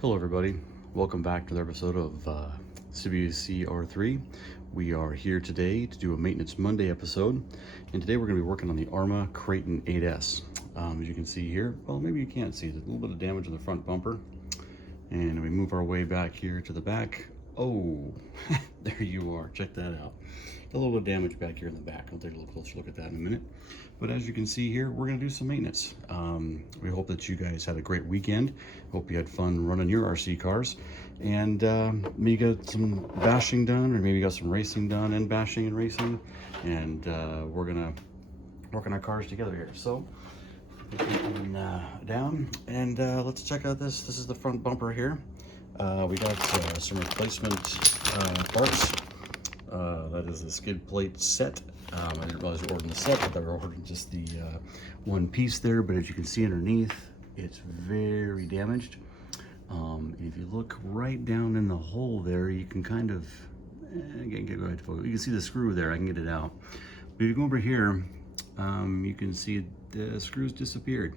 Hello everybody, welcome back to another episode of CBC R3. We are here today to do a Maintenance Monday episode, and today we're going to be working on the Arrma Kraton 8S. As you can see here, well maybe you can't see, there's a little bit of damage on the front bumper, and we move our way back here to the back. Oh, there you are, check that out. A little bit of damage back here in the back. I'll take a little closer look at that in a minute. But as you can see here, we're gonna do some maintenance. We hope that you guys had a great weekend. Hope you had fun running your RC cars. And maybe got some bashing done, or maybe got some racing done and bashing and racing. And we're gonna work on our cars together here. So, down, and let's check out this. This is the front bumper here. We got some replacement parts. That is a skid plate set. I didn't realize we were ordering the set, but they were ordering just the one piece there. But as you can see underneath, it's very damaged. If you look right down in the hole there, you can kind of, you can see the screw there. I can get it out. But if you go over here, you can see the screws disappeared.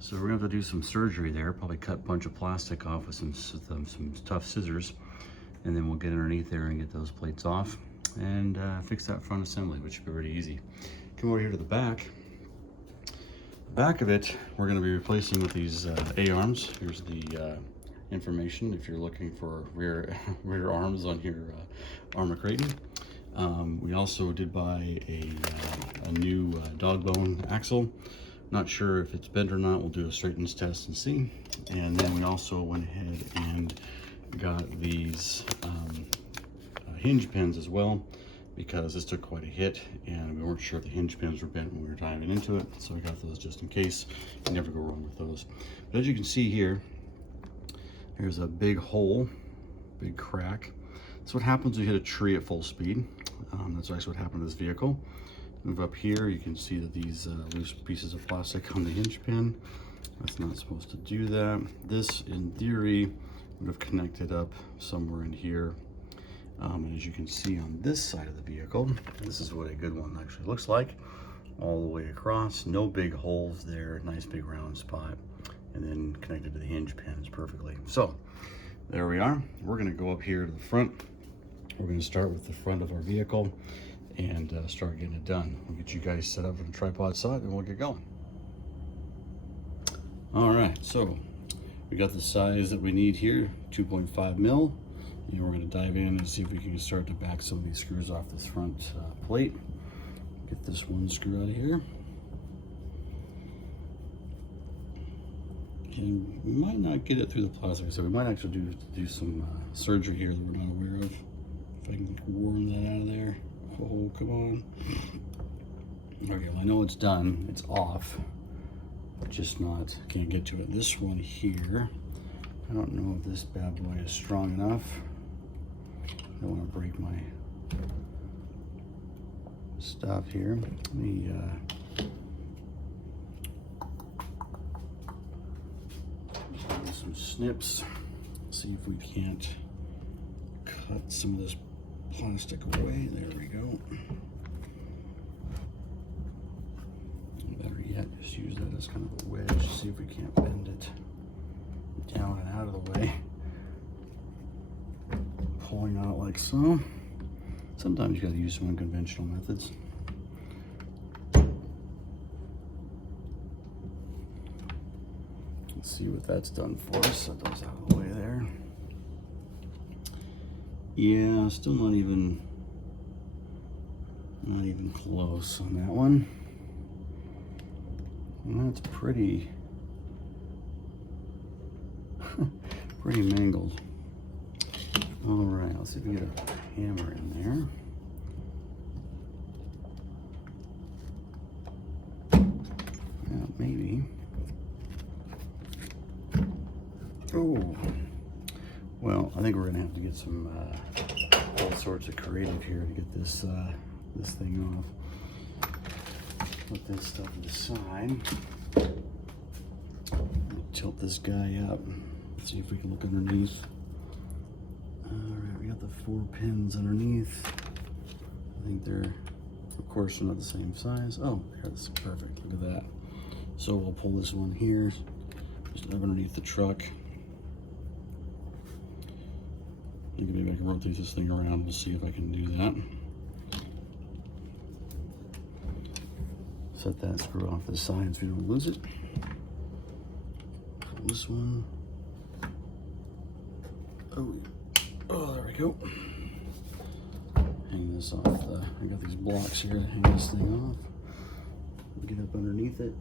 So we're gonna have to do some surgery there, probably cut a bunch of plastic off with some tough scissors, and then we'll get underneath there and get those plates off and fix that front assembly, which should be pretty easy. Come over here to the back. The back of it, we're gonna be replacing with these A-arms. Here's the information if you're looking for rear arms on your Arrma Kraton. We also did buy a new dog bone axle. Not sure if it's bent or not. We'll do a straightness test and see. And then we also went ahead and got these hinge pins as well, because this took quite a hit and we weren't sure if the hinge pins were bent when we were diving into it. So I got those just in case. You never go wrong with those. But as you can see here, here's a big hole, big crack. That's what happens when you hit a tree at full speed. That's actually what happened to this vehicle. Move up here, you can see that these loose pieces of plastic on the hinge pin. That's not supposed to do that. This, in theory, would have connected up somewhere in here. And as you can see on this side of the vehicle, this is what a good one actually looks like. All the way across, no big holes there, nice big round spot, and then connected to the hinge pins perfectly. So, there we are. We're gonna go up here to the front. We're gonna start with the front of our vehicle and start getting it done. We'll get you guys set up on a tripod side and we'll get going. All right, so we got the size that we need here, 2.5 mil. And we're gonna dive in and see if we can start to back some of these screws off this front plate. Get this one screw out of here. And we might not get it through the plastic, so we might actually do some surgery here that we're not aware of. If I can worm that out of there. Oh, come on. Okay, well I know it's done, it's off. Just not, can't get to it. This one here, I don't know if this bad boy is strong enough. I don't want to break my stuff here. Let me do some snips. See if we can't cut some of this plastic away. There we go. Better yet, just use that as kind of a wedge. See if we can't bend it down and out of the way. Pulling on it like so. Sometimes you got to use some unconventional methods. Let's see what that's done for us. Set those out of the way there. Yeah, still not even close on that one. And that's pretty mangled. All right, let's see if we get a hammer in there. Yeah, maybe. Oh, well, I think we're gonna have to get some all sorts of creative here to get this this thing off. Put this stuff to the side. Tilt this guy up. Let's see if we can look underneath. Alright, we got the 4 pins underneath. I think they're, of course, they're not the same size. Oh, there, this is perfect. Look at that. So we'll pull this one here, just underneath the truck. maybe I can rotate this thing around. We'll see if I can do that. Set that screw off the side so we don't lose it. Pull this one. Oh, there we go. Hang this off. I got these blocks here to hang this thing off. Get up underneath it.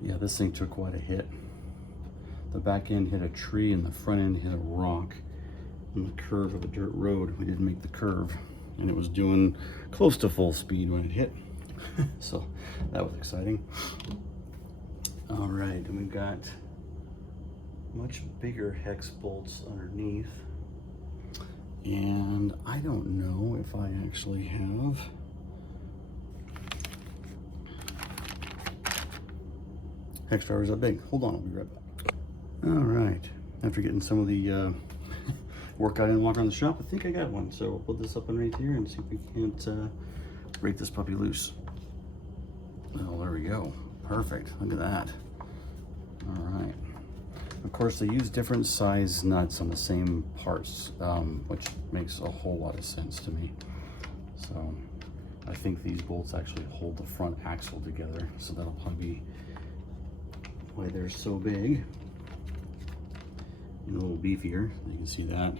Yeah, this thing took quite a hit. The back end hit a tree and the front end hit a rock. On the curve of a dirt road, we didn't make the curve, and it was doing close to full speed when it hit. So that was exciting. All right, and we've got much bigger hex bolts underneath. And I don't know if I actually have hex drivers that big. Hold on, I'll be right back. All right, after getting some of the work I didn't walk around the shop, I think I got one. So we'll put this up underneath here and see if we can't break this puppy loose. Oh, there we go. Perfect. Look at that. All right. Of course, they use different size nuts on the same parts, which makes a whole lot of sense to me. So I think these bolts actually hold the front axle together, so that'll probably be why they're so big and a little beefier. You can see that.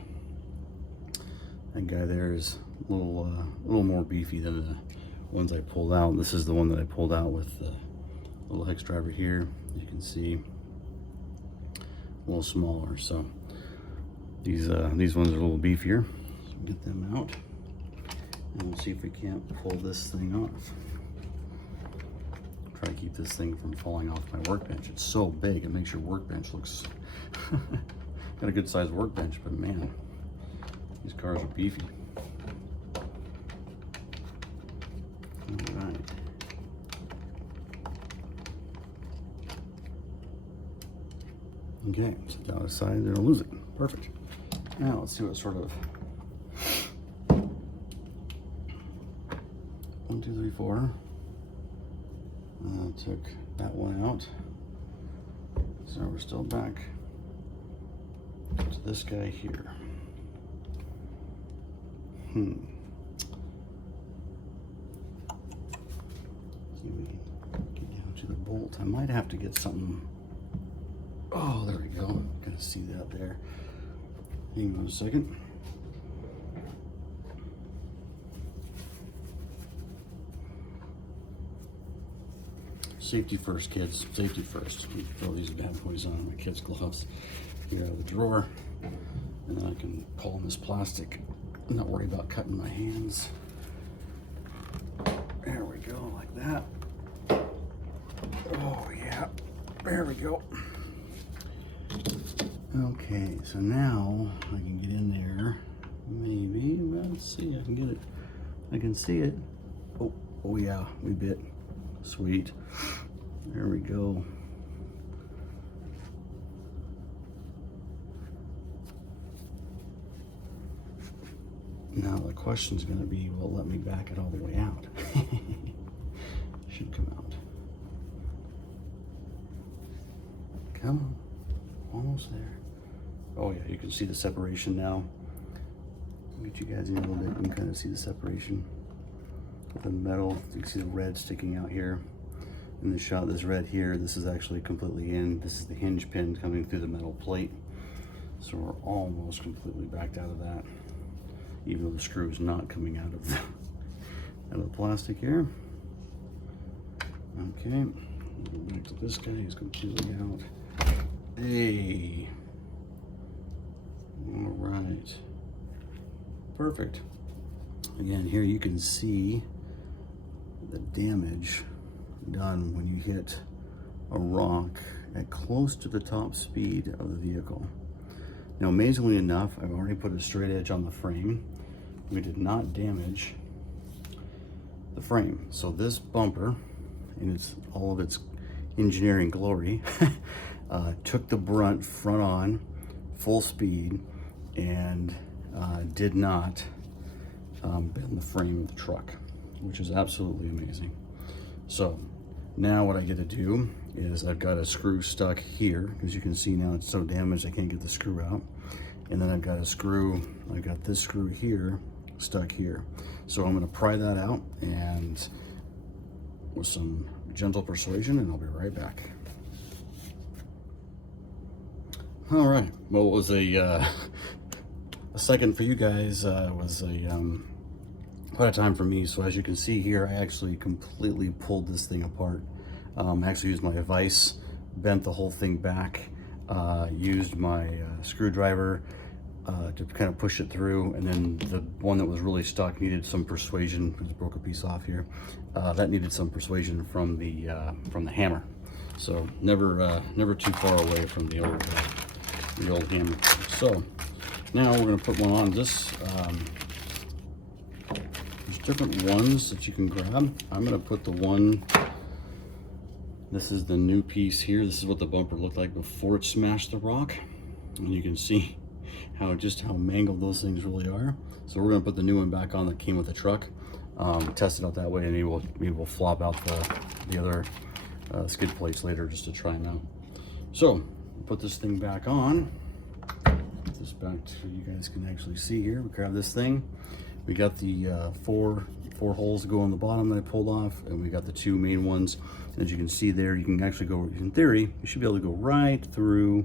That guy there is a little more beefy than the ones I pulled out. This is the one that I pulled out with the little hex driver here. You can see a little smaller. So these ones are a little beefier. So get them out, and we'll see if we can't pull this thing off. Try to keep this thing from falling off my workbench. It's so big, it makes your workbench looks got a good sized workbench, but man, these cars are beefy. All right. Okay, set that aside, they don't lose it. Perfect. Now let's see what sort of 1, 2, 3, 4. Took that one out. So we're still back to this guy here. See if we can get down to the bolt. I might have to get something. Oh, there we go. Gonna see that there. Hang on a second. Safety first, kids. Safety first. Throw these bad boys on my kids' gloves. Get out of the drawer, and then I can pull on this plastic. I'm not worried about cutting my hands. There we go, like that. Oh yeah, there we go. Okay, so now I can get in there. Maybe, let's see, I can get it. I can see it. Oh yeah, we bit. Sweet. There we go. Now the question's going to be, will it let me back it all the way out? Should come out. Come on. Almost there. Oh yeah, you can see the separation now. I'll get you guys in a little bit. You can kind of see the separation. The metal, you can see the red sticking out here. In the shot, this red here, this is actually completely in. This is the hinge pin coming through the metal plate. So we're almost completely backed out of that, even though the screw is not coming out of the plastic here. Okay, go back to this guy, he's completely out. Hey, all right, perfect. Again, here you can see the damage done when you hit a rock at close to the top speed of the vehicle. Now, amazingly enough, I've already put a straight edge on the frame. We did not damage the frame. So this bumper, in all of its engineering glory, took the brunt front on, full speed, and did not bend the frame of the truck, which is absolutely amazing. So Now what I get to do is I've got a screw stuck here. As you can see now, it's so damaged I can't get the screw out. And then I've got this screw here stuck here. So I'm gonna pry that out and with some gentle persuasion, and I'll be right back. All right, well, it was a second for you guys, was quite a time for me. So as you can see here, I actually completely pulled this thing apart. I actually used my vise, bent the whole thing back, used my screwdriver to kind of push it through, and then the one that was really stuck needed some persuasion. I just broke a piece off here. That needed some persuasion from the hammer. So never too far away from the old hammer. So now we're going to put one on. There's different ones that you can grab. I'm going to put the one. This is the new piece here. This is what the bumper looked like before it smashed the rock, and you can see how mangled those things really are. So we're going to put the new one back on that came with the truck, test it out that way, and maybe we'll flop out the other skid plates later just to try them out. So put this thing back on. Put this back so you guys can actually see here. We grab this thing. We got the four holes that go on the bottom that I pulled off, and we got the two main ones. As you can see there, you can actually go, in theory, you should be able to go right through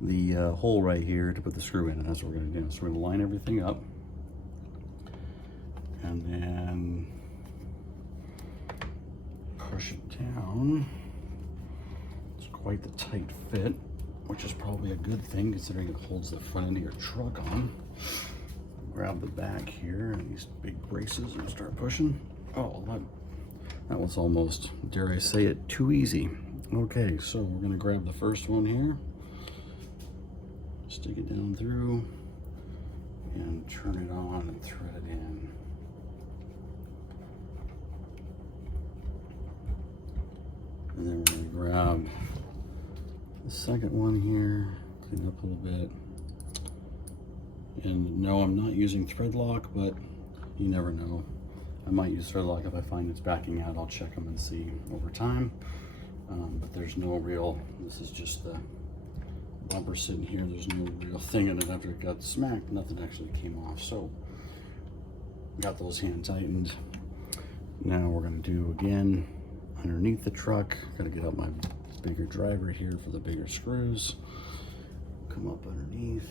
the hole right here to put the screw in, and that's what we're going to do. So we're going to line everything up, and then push it down. It's quite the tight fit, which is probably a good thing considering it holds the front end of your truck on. Grab the back here and these big braces and start pushing. Oh, that was almost, dare I say it, too easy. Okay, so we're going to grab the first one here, stick it down through, and turn it on and thread it in. And then we're going to grab the second one here, clean up a little bit. And no, I'm not using thread lock, but you never know. I might use thread lock if I find it's backing out. I'll check them and see over time. But there's no real, this is just the bumper sitting here. There's no real thing in it. After it got smacked, nothing actually came off. So got those hand tightened. Now we're going to do again underneath the truck. Got to get out my bigger driver here for the bigger screws. Come up underneath.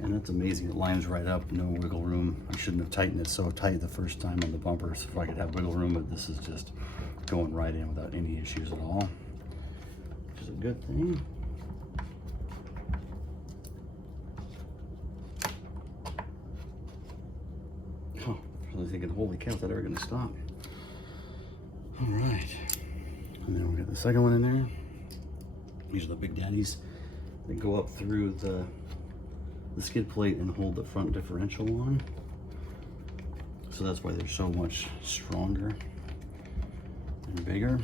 And that's amazing, it lines right up, no wiggle room. I shouldn't have tightened it so tight the first time on the bumper so if I could have wiggle room, but this is just going right in without any issues at all, which is a good thing. Oh, I was really thinking, holy cow, is that ever gonna stop? All right, and then we got the second one in there. These are the big daddies. They go up through the skid plate and hold the front differential on. So that's why they're so much stronger and bigger.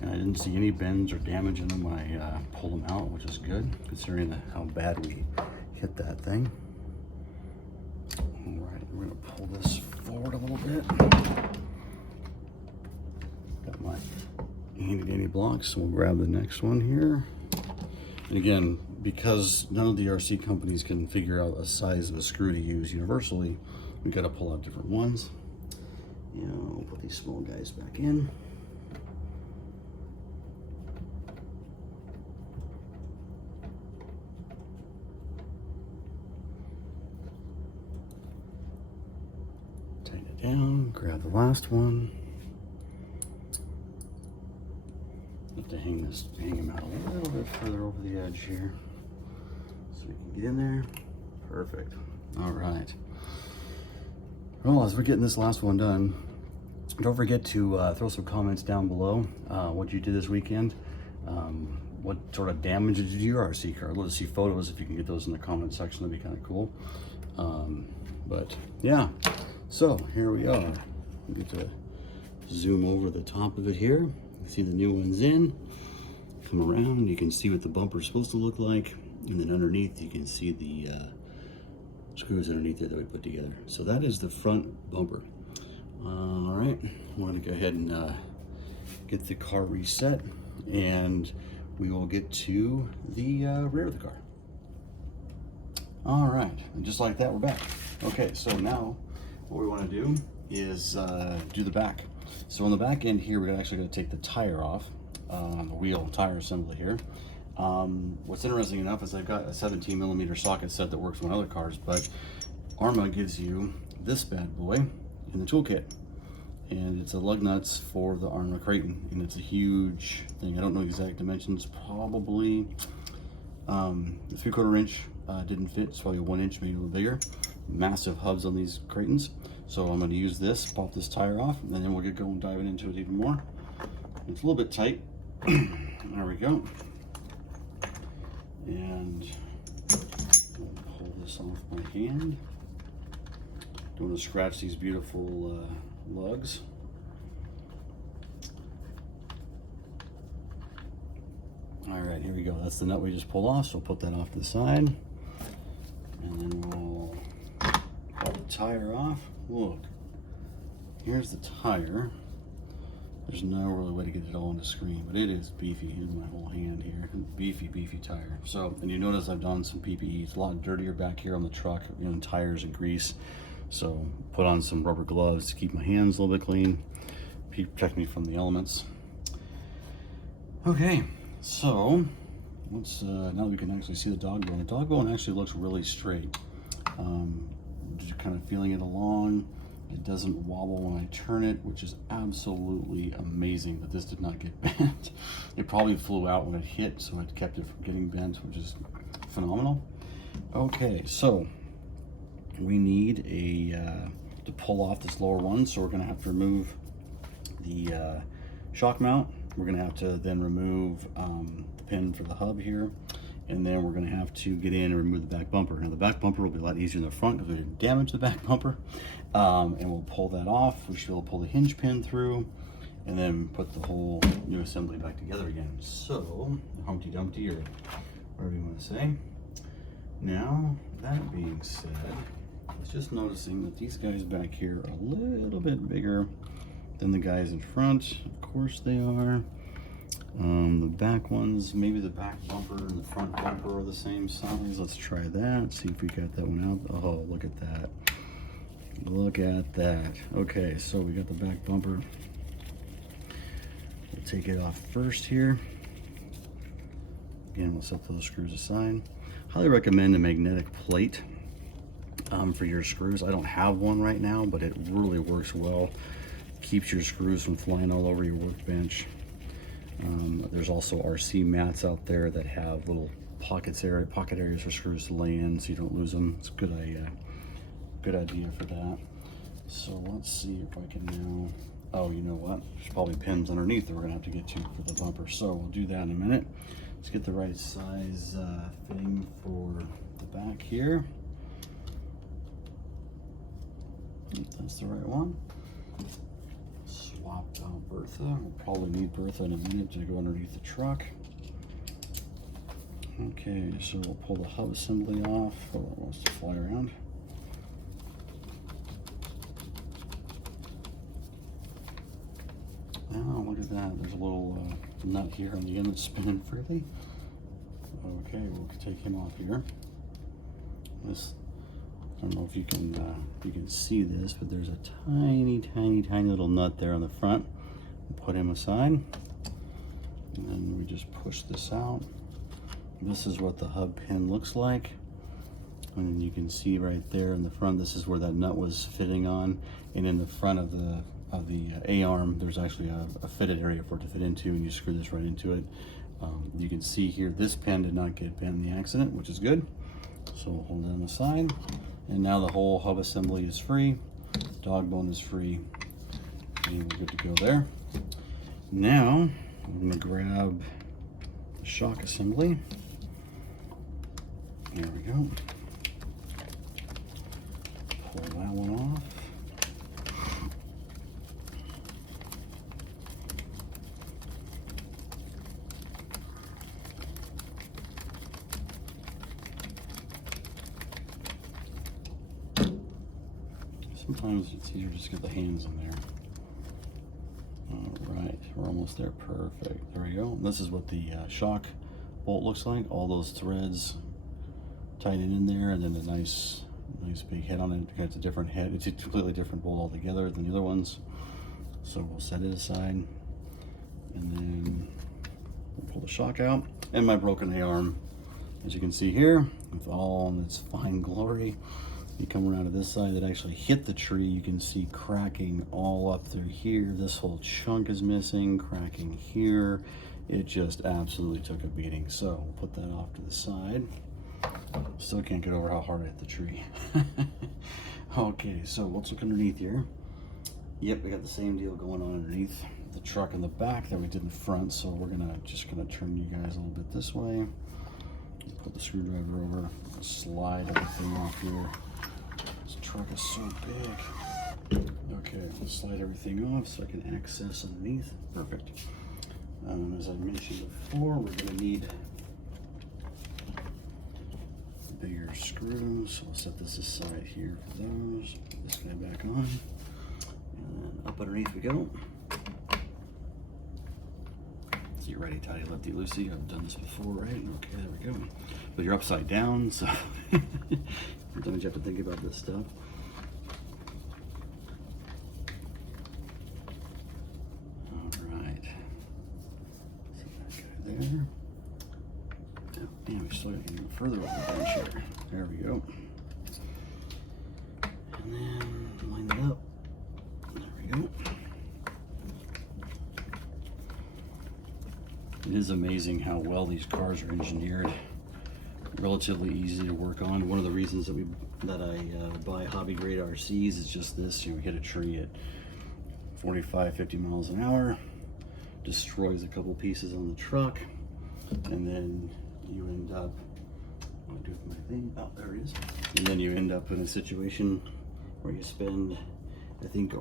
And I didn't see any bends or damage in them when I pulled them out, which is good considering how bad we hit that thing. All right, we're gonna pull this forward a little bit. Got my handy dandy blocks, so we'll grab the next one here. And again, because none of the RC companies can figure out a size of a screw to use universally, we got to pull out different ones. You know, we'll put these small guys back in. Tighten it down, grab the last one. Have to hang him out a little bit further over the edge here so we can get in there. Perfect. All right. Well, as we're getting this last one done, don't forget to throw some comments down below what you did this weekend. What sort of damage did you do to your RC car? I'd love to see photos. If you can get those in the comment section, that'd be kind of cool. But yeah, so here we are. We get to zoom over the top of it here. See the new ones in, come around, you can see what the bumper is supposed to look like, and then underneath you can see the screws underneath there that we put together. So that is the front bumper. All right, we're gonna go ahead and get the car reset, and we will get to the rear of the car. All right, and just like that, we're back. Okay, so now what we want to do is do the back. So on the back end here, we're actually going to take the tire off, the wheel tire assembly here. What's interesting enough is I've got a 17mm socket set that works on other cars, but Arma gives you this bad boy in the toolkit. And it's a lug nuts for the Arma Kraton, and it's a huge thing. I don't know exact dimensions, probably a 3/4 inch didn't fit. It's probably a 1 inch, maybe a little bigger. Massive hubs on these Kratons. So I'm going to use this, pop this tire off, and then we'll get going diving into it even more. It's a little bit tight. There we go. And I'll pull this off my hand. Don't want to scratch these beautiful lugs. All right, here we go. That's the nut we just pulled off, so we'll put that off to the side. And then we'll pull the tire off. Look, here's the tire. There's no really way to get it all on the screen, but it is beefy. Here's my whole hand here. Beefy, beefy tire. So, and you notice I've done some PPE. It's a lot dirtier back here on the truck, you know, tires and grease. So put on some rubber gloves to keep my hands a little bit clean, protect me from the elements. Okay, so let's, now that we can actually see the dog bone. The dog bone actually looks really straight. Just kind of feeling it along. It doesn't wobble when I turn it, which is absolutely amazing, but this did not get bent. It probably flew out when it hit, so it kept it from getting bent, which is phenomenal. Okay, so we need to pull off this lower one, so we're gonna have to remove the shock mount. We're gonna have to then remove the pin for the hub here, and then we're gonna have to get in and remove the back bumper. Now the back bumper will be a lot easier in the front because we didn't damage the back bumper. And we'll pull that off. We should be able to pull the hinge pin through and then put the whole new assembly back together again. So, Humpty Dumpty, or whatever you want to say. Now, that being said, I was just noticing that these guys back here are a little bit bigger than the guys in front. Of course they are. The back ones, maybe the back bumper and the front bumper are the same size. Let's try that, see if we got that one out. Oh, look at that. Look at that. Okay, so we got the back bumper. We'll take it off first here. Again, we'll set those screws aside. Highly recommend a magnetic plate for your screws. I don't have one right now, but it really works well. Keeps your screws from flying all over your workbench. There's also RC mats out there that have little pocket areas for screws to lay in, so you don't lose them. It's a good idea for that. So let's see if I can now. Oh, you know what? There's probably pins underneath that we're gonna have to get to for the bumper. So we'll do that in a minute. Let's get the right size fitting for the back here. That's the right one. Swap out Bertha. We'll probably need Bertha in a minute to go underneath the truck. Okay, so we'll pull the hub assembly off. Oh, it wants to fly around. Oh, look at that. There's a little nut here on the end that's spinning freely. Okay, we'll take him off here. This, I don't know if you can see this, but there's a tiny, tiny, tiny little nut there on the front. We'll put him aside. And then we just push this out. This is what the hub pin looks like. And you can see right there in the front, this is where that nut was fitting on. And in the front of the A-arm, there's actually a fitted area for it to fit into, and you screw this right into it. You can see here, this pin did not get bent in the accident, which is good. So we'll hold them aside. And now the whole hub assembly is free. Dog bone is free. And we're good to go there. Now, I'm gonna grab the shock assembly. There we go. Pull that one off. Sometimes it's easier to just get the hands in there. All right, we're almost there. Perfect. There we go. This is what the shock bolt looks like. All those threads tighten in there, and then a nice big head on it. It's a different head. It's a completely different bolt altogether than the other ones. So we'll set it aside, and then we'll pull the shock out. And my broken A-arm, as you can see here, with all its fine glory. You come around to this side that actually hit the tree, you can see cracking all up through here. This whole chunk is missing, cracking here. It just absolutely took a beating. So we'll put that off to the side. Still can't get over how hard I hit the tree. Okay, so let's look underneath here. Yep, we got the same deal going on underneath the truck in the back that we did in the front. So we're just gonna turn you guys a little bit this way. Put the screwdriver over, slide everything off here. This truck is so big. Okay, let's slide everything off so I can access underneath. Perfect. As I mentioned before, we're going to need bigger screws. So I'll set this aside here for those. Put this guy back on. And then up underneath we go. So you're ready, tighty, lefty, loosey. I've done this before, right? Okay, there we go. But you're upside down, so sometimes you have to think about this stuff. All right. Set that guy there. Oh, damn, we still got to get even further off the bench here. There we go. And then line it up. There we go. It is amazing how well these cars are engineered. Relatively easy to work on. One of the reasons that I buy hobby grade RCs is just this. You know, hit a tree at 45, 50 miles an hour, destroys a couple pieces on the truck, and then you end up, I want to do it with my thing, oh, there it is. And then you end up in a situation where you spend, I think,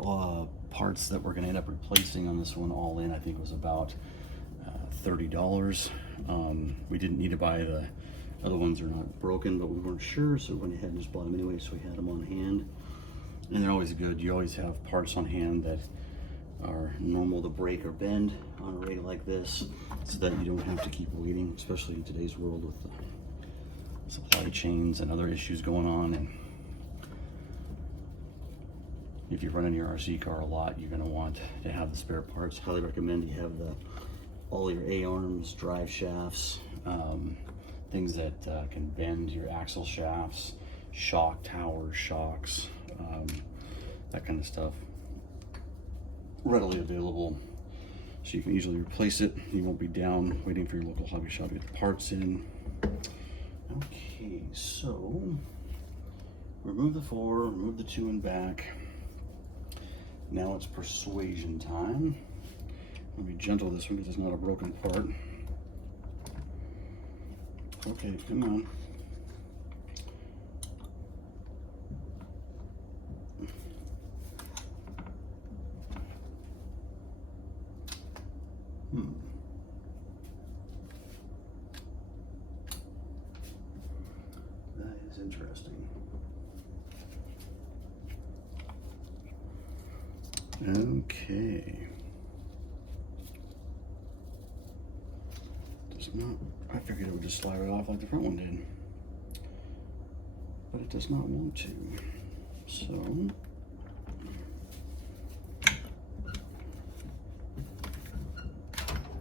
parts that we're going to end up replacing on this one all in, I think was about $30. We didn't need to buy the other ones are not broken, but we weren't sure, so we went ahead and just bought them anyway, so we had them on hand. And they're always good. You always have parts on hand that are normal to break or bend on a rig like this, so that you don't have to keep waiting, especially in today's world with the supply chains and other issues going on. And if you're running your RC car a lot, you're going to want to have the spare parts. Highly recommend you have all your A-arms, drive shafts, things that can bend your axle shafts, shock towers, shocks, that kind of stuff. Readily available, so you can easily replace it. You won't be down waiting for your local hobby shop to get the parts in. Okay, so remove the 4, remove the 2 in back. Now it's persuasion time. Let me gentle this one because it's not a broken part. Okay, come on. That is interesting. Okay. Does not. I figured it would just slide right off like the front one did, but it does not want to. So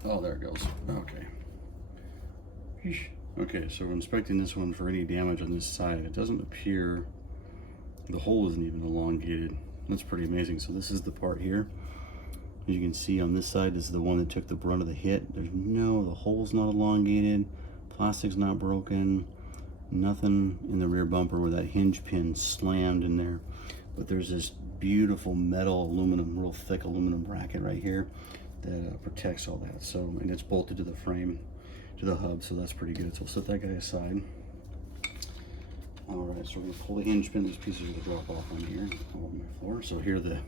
oh, there it goes. Okay. Okay, so we're inspecting this one for any damage on this side. It doesn't appear the hole isn't even elongated. That's pretty amazing. So this is the part here. As you can see on this side, this is the one that took the brunt of the hit. The hole's not elongated, plastic's not broken, nothing in the rear bumper where that hinge pin slammed in there. But there's this beautiful metal aluminum, real thick aluminum bracket right here that protects all that. So, and it's bolted to the frame, to the hub, so that's pretty good. So we'll set that guy aside. All right, so we're gonna pull the hinge pin. There's pieces to drop off on here, all over my floor. So here are the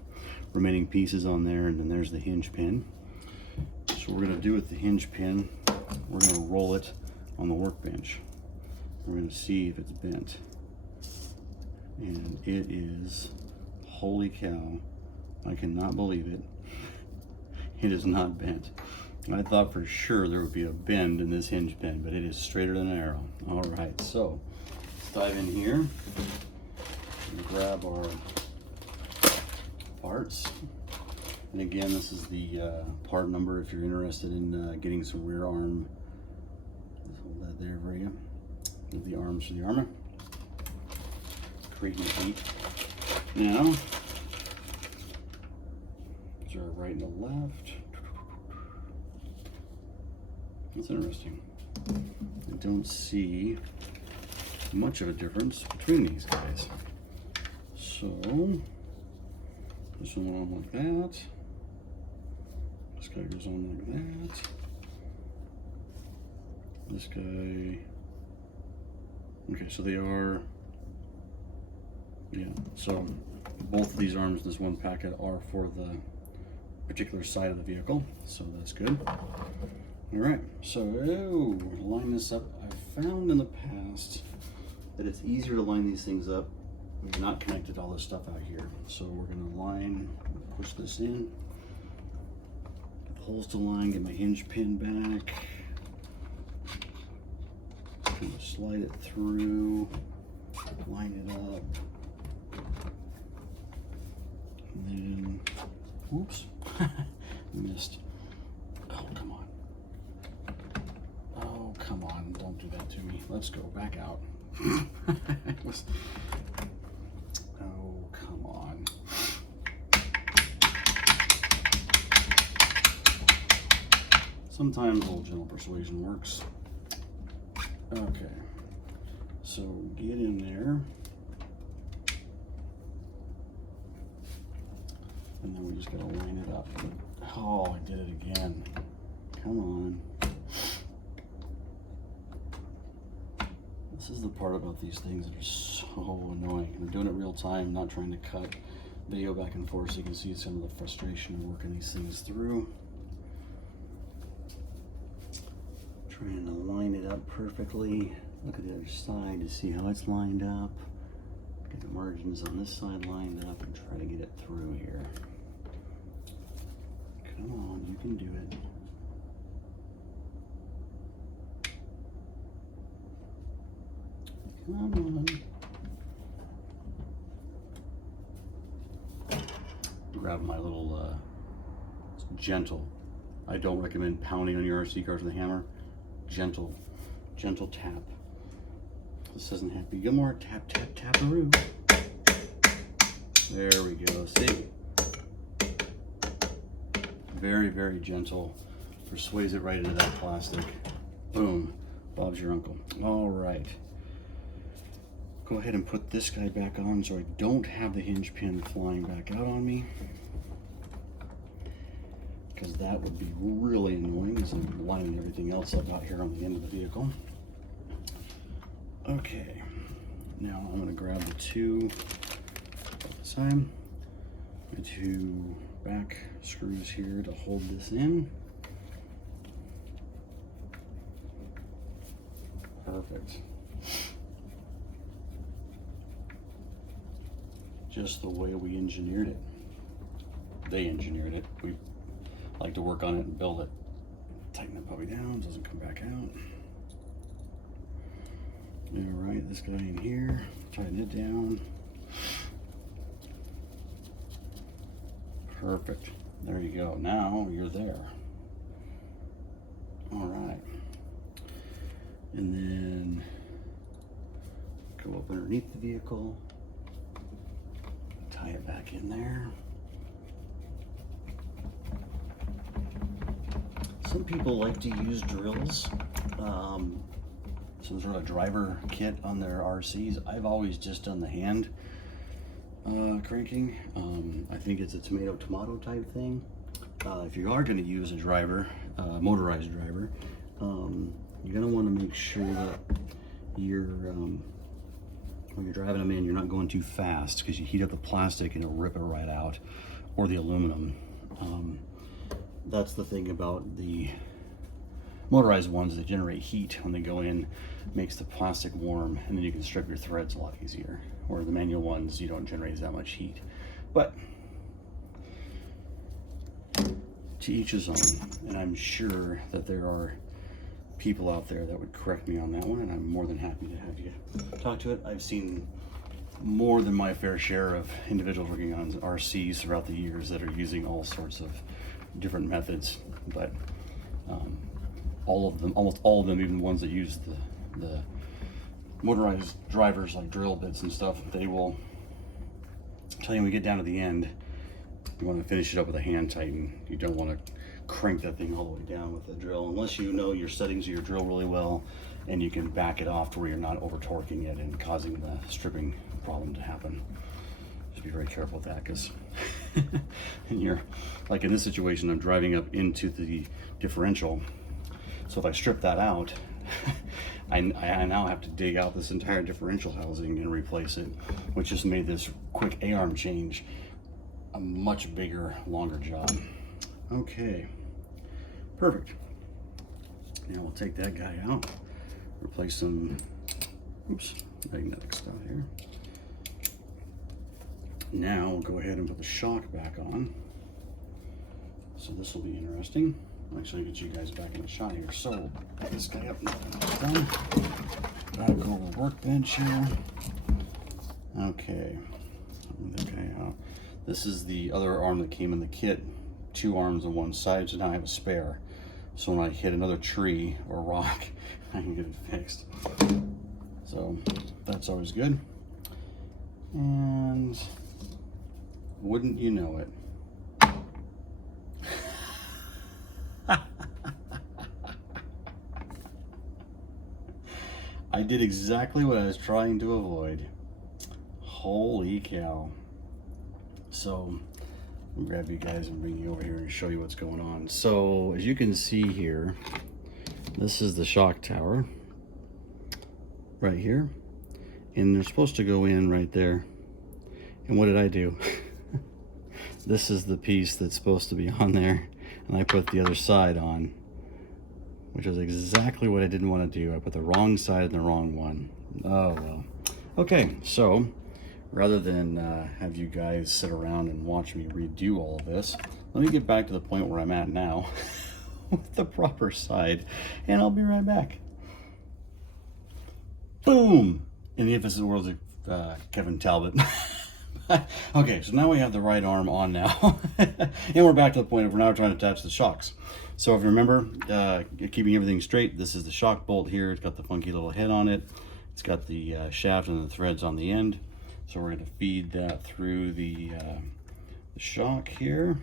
remaining pieces on there, and then there's the hinge pin. So what we're gonna do with the hinge pin, we're gonna roll it on the workbench. We're gonna see if it's bent. And it is Holy cow. I cannot believe it. It is not bent. I thought for sure there would be a bend in this hinge pin, but it is straighter than an arrow. All right, so let's dive in here and grab our parts. And again, this is the part number if you're interested in getting some rear arm. Let's hold that there for you. The arms for the armor. Kraton 8. Now, these are right and the left. That's interesting. I don't see much of a difference between these guys. So, this one went on like that. This guy goes on like that. This guy. Okay, so they are. Yeah, so both of these arms in this one packet are for the particular side of the vehicle, so that's good. All right, so line this up. I found in the past that it's easier to line these things up when you're not connected all this stuff out here. So we're gonna push this in, get the holes to line, get my hinge pin back, kind of slide it through, line it up, and then, whoops, missed. Oh, come on. Oh, come on, don't do that to me. Let's go back out. Oh, come on. Sometimes a little gentle persuasion works. Okay, so get in there. And then we just gotta line it up. Oh, I did it again. Come on. This is the part about these things that are so annoying. I'm doing it real time, not trying to cut video back and forth so you can see some of the frustration of working these things through. Trying to line it up perfectly. Look at the other side to see how it's lined up. Get the margins on this side lined up and try to get it through here. Come on, you can do it. Come on. Grab my little gentle. I don't recommend pounding on your RC cars with a hammer. Gentle tap. This doesn't have to be. Go more tap, tap, taparoo. There we go. See? Very, very gentle. Persuades it right into that plastic. Boom. Bob's your uncle. All right. Go ahead and put this guy back on so I don't have the hinge pin flying back out on me, because that would be really annoying as I'm lining everything else up out here on the end of the vehicle. Okay, now I'm going to grab the two the two back screws here to hold this in. Perfect. Just the way we engineered it. They engineered it. We like to work on it and build it. Tighten that puppy down, doesn't come back out. All right, this guy in here, tighten it down. Perfect. There you go. Now you're there. All right. And then go up underneath the vehicle. Tie it back in there. Some people like to use drills, some sort of driver kit on their RCs. I've always just done the hand cranking. I think it's a tomato type thing. If you are going to use a driver, motorized driver, you're going to want to make sure that you're when you're driving them in, you're not going too fast, because you heat up the plastic and it'll rip it right out, or the aluminum. That's the thing about the motorized ones, they generate heat when they go in, makes the plastic warm, and then you can strip your threads a lot easier. Or the manual ones, you don't generate that much heat. But to each his own, and I'm sure that there are people out there that would correct me on that one, and I'm more than happy to have you talk to it. I've seen more than my fair share of individuals working on RCs throughout the years that are using all sorts of different methods, but all of them, almost all of them, even the ones that use the motorized drivers like drill bits and stuff, they will tell you when we get down to the end, you want to finish it up with a hand tighten. You don't want to crank that thing all the way down with the drill unless you know your settings of your drill really well and you can back it off to where you're not over torquing it and causing the stripping problem to happen. Just be very careful with that, because and you're like in this situation, I'm driving up into the differential, so if I strip that out, I now have to dig out this entire differential housing and replace it, which just made this quick A-arm change a much bigger, longer job. Okay, perfect. Now we'll take that guy out, replace some, oops, magnetic stuff here. Now we'll go ahead and put the shock back on. So this will be interesting. I'll actually get you guys back in the shot here. So we'll put this guy up. Done. Back over the workbench here. Okay, move that guy out. This is the other arm that came in the kit. 2 arms on one side, so now I have a spare. So when I hit another tree or rock, I can get it fixed. So that's always good. And wouldn't you know it, I did exactly what I was trying to avoid. Holy cow. So I'll grab you guys and bring you over here and show you what's going on. So as you can see here, this is the shock tower right here, and they're supposed to go in right there. And what did I do? This is the piece that's supposed to be on there, and I put the other side on, which is exactly what I didn't want to do. I put the wrong side and the wrong one. Oh well. Okay, so rather than have you guys sit around and watch me redo all of this, let me get back to the point where I'm at now with the proper side, and I'll be right back. Boom! And if it's the world's Kevin Talbot. Okay, so now we have the right arm on now. And we're back to the point of we're now trying to attach the shocks. So if you remember, keeping everything straight, this is the shock bolt here. It's got the funky little head on it. It's got the shaft and the threads on the end. So we're going to feed that through the shock here.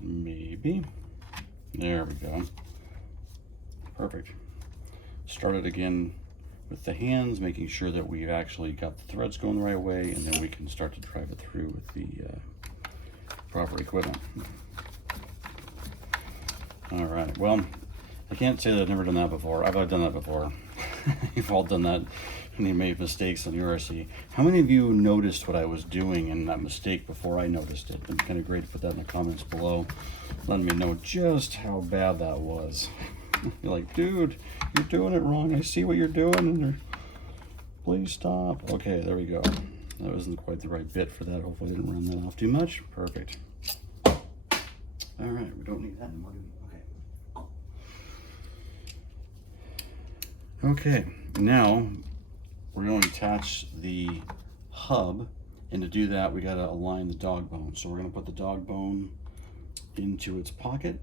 Maybe. There we go. Perfect. Start it again with the hands, making sure that we've actually got the threads going the right way, and then we can start to drive it through with the proper equipment. All right, well, I can't say that I've never done that before. I've done that before. You've all done that, and you made mistakes on your RC. How many of you noticed what I was doing in that mistake before I noticed it? It'd be kind of great to put that in the comments below, letting me know just how bad that was. You're like, dude, you're doing it wrong. I see what you're doing, and please stop. Okay, there we go. That wasn't quite the right bit for that. Hopefully I didn't run that off too much. Perfect. All right, we don't need that anymore, do we? Okay, now we're going to attach the hub, and to do that we got to align the dog bone. So we're going to put the dog bone into its pocket.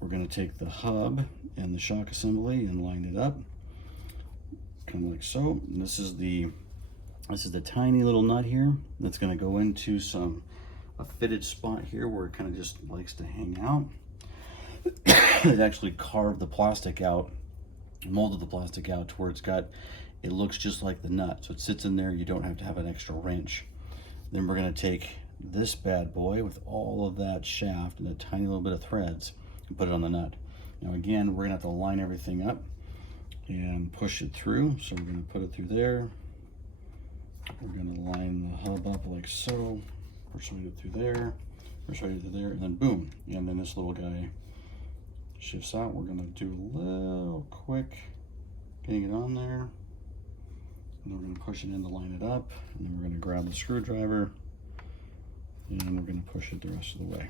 We're going to take the hub and the shock assembly and line it up, kind of like so. And this is the tiny little nut here that's going to go into a fitted spot here where it kind of just likes to hang out. It actually carved the plastic out, molded the plastic out to where it looks just like the nut. So it sits in there. You don't have to have an extra wrench. Then we're going to take this bad boy with all of that shaft and a tiny little bit of threads, put it on the nut. Now again, we're gonna have to line everything up and push it through. So we're gonna put it through there. We're gonna line the hub up like so. Persuade it through there. Persuade it through there, and then boom. And then this little guy shifts out. We're gonna do a little quick getting it on there. And then we're going to push it in to line it up, and then we're going to grab the screwdriver, and we're going to push it the rest of the way.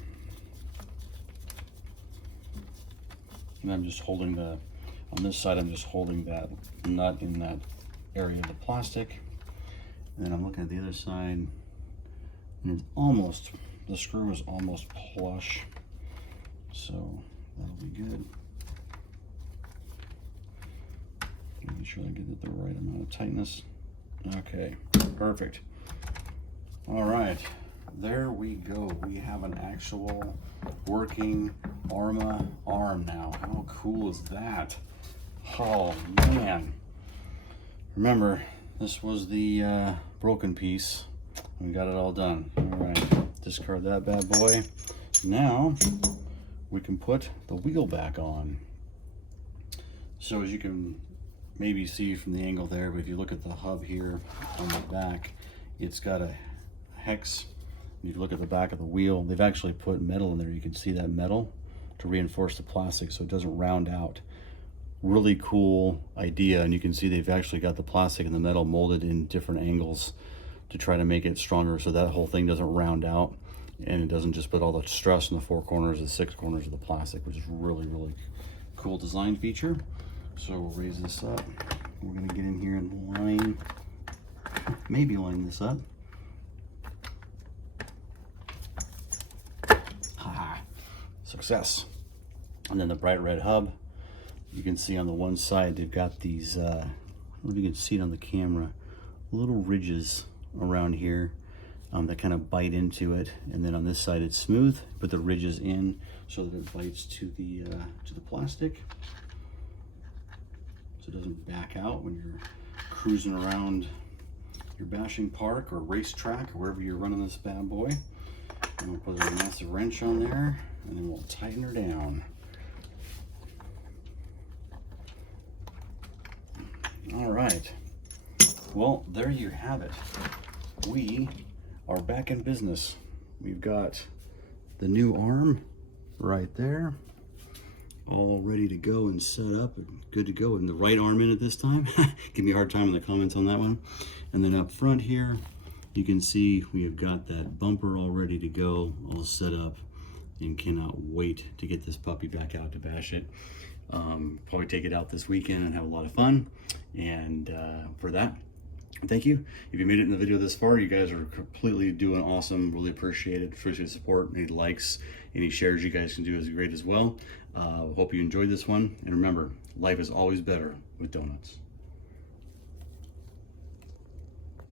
And I'm just holding on this side, I'm just holding that nut in that area of the plastic. And then I'm looking at the other side, and it's almost, the screw is almost plush. So that'll be good. Making sure I get it the right amount of tightness. Okay, perfect. All right, there we go. We have an actual working Arma arm now. How cool is that? Oh man. Remember, this was the broken piece. We got it all done. All right, discard that bad boy. Now we can put the wheel back on. So as you can maybe see from the angle there, but if you look at the hub here on the back, it's got a hex. And if you look at the back of the wheel, they've actually put metal in there. You can see that metal to reinforce the plastic so it doesn't round out. Really cool idea, and you can see they've actually got the plastic and the metal molded in different angles to try to make it stronger so that whole thing doesn't round out and it doesn't just put all the stress in the 4 corners and 6 corners of the plastic, which is really, really cool design feature. So we'll raise this up. We're gonna get in here and line, maybe line this up. Haha, success. And then the bright red hub. You can see on the one side, they've got these, I don't know if you can see it on the camera, little ridges around here that kind of bite into it. And then on this side, it's smooth. Put the ridges in so that it bites to the plastic, so it doesn't back out when you're cruising around your bashing park or racetrack or wherever you're running this bad boy. And we'll put a massive wrench on there, and then we'll tighten her down. All right, well, there you have it. We are back in business. We've got the new arm right there, all ready to go and set up and good to go, and the right arm in it this time. Give me a hard time in the comments on that one. And then up front here, you can see we have got that bumper all ready to go, all set up, and cannot wait to get this puppy back out to bash it. Probably take it out this weekend and have a lot of fun. And for that, thank you. If you made it in the video this far, you guys are completely doing awesome. Really appreciate it. Appreciate the support. Any likes, any shares you guys can do is great as well. Hope you enjoyed this one. And remember, life is always better with donuts.